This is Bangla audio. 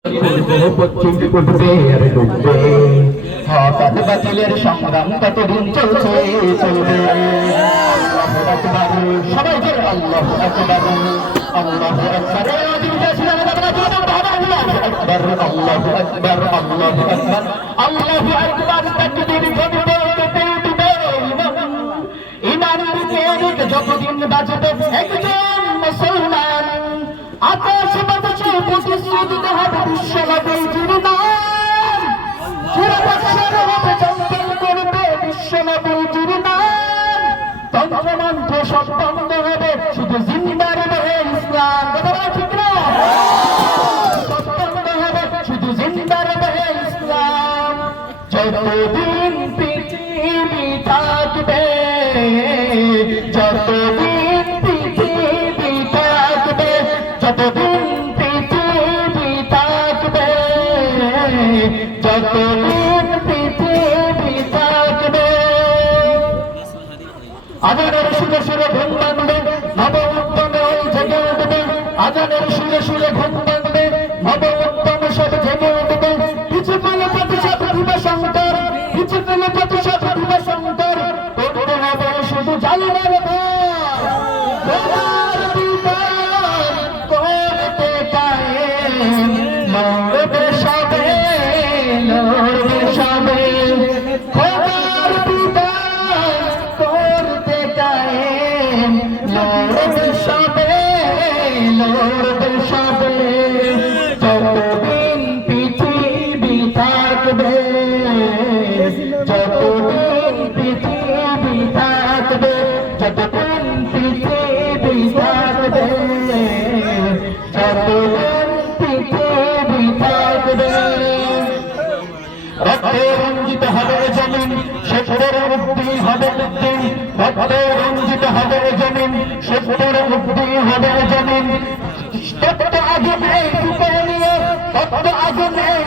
পশ্চিম উঠবে আর ডুববে, হঠাৎ বাতিলের সংগ্রাম কতদিন চলছে চলবে। সবাই জোরে আল্লাহু আকবার, আল্লাহু আকবার, আল্লাহু আকবার, আল্লাহু আকবার, আল্লাহু আকবার। তাকবীর করবে উঠবে ইমান দিকে যতদিন বাঁচবে একজন মুসলমান, আকাশ বাতাসে প্রতিশ্রুতি হবে বিশ্বনবীর জীবন, চিরবৎসর হবে চঞ্চল করবে বিশ্বনবীর জীবন, তন্ত্রমন্ত্র সব বন্ধ হবে, শুধু জিন্দা রবে ইসলাম। ঠিক না? সব বন্ধ হবে, শুধু জিন্দা রবে ইসলাম। যতদিন পৃথিবী থাকবে, যতদিন পৃথিবী থাকবে, যতদিন পৃথিবী থাকবে, যতদিন পৃথিবী থাকবে, আজানের সুরে সুরে ঘুম ভাঙবে, নব উত্তমে জেগে উঠবে, আজানের সুরে সুরে ঘুম ভাঙবে, নব উত্তম সব জেগে উঠবে, কিছু পেলে প্রতিশোধ দিবে শঙ্কর, কিছু পেলে প্রতিশোধ দিবে শঙ্কর, করতে হবে শুধু জালিমের ভয়, খোদার বিধান করতে কায়েম, লড়বে সবে, লড়বে সবে, খোদার বিধান করতে কায়েম, লড়বে সবে, লড়বে সবে, যতদিন পৃথিবী থাকবে, যতদিন পৃথিবী থাকবে, যতদিন পৃথিবী থাকবে, যতদিন পৃথিবী থাকবে, রক্তে রঞ্জিত হবে জমিন, সত্যের মুক্তি হবে মুক্তিন, রক্তে রঞ্জিত হবে জমিন, সত্যের মুক্তি হবে জমিন, তত্ত্ব আগুন এই বুকে নিয়ে, তত্ত্ব আগুন এই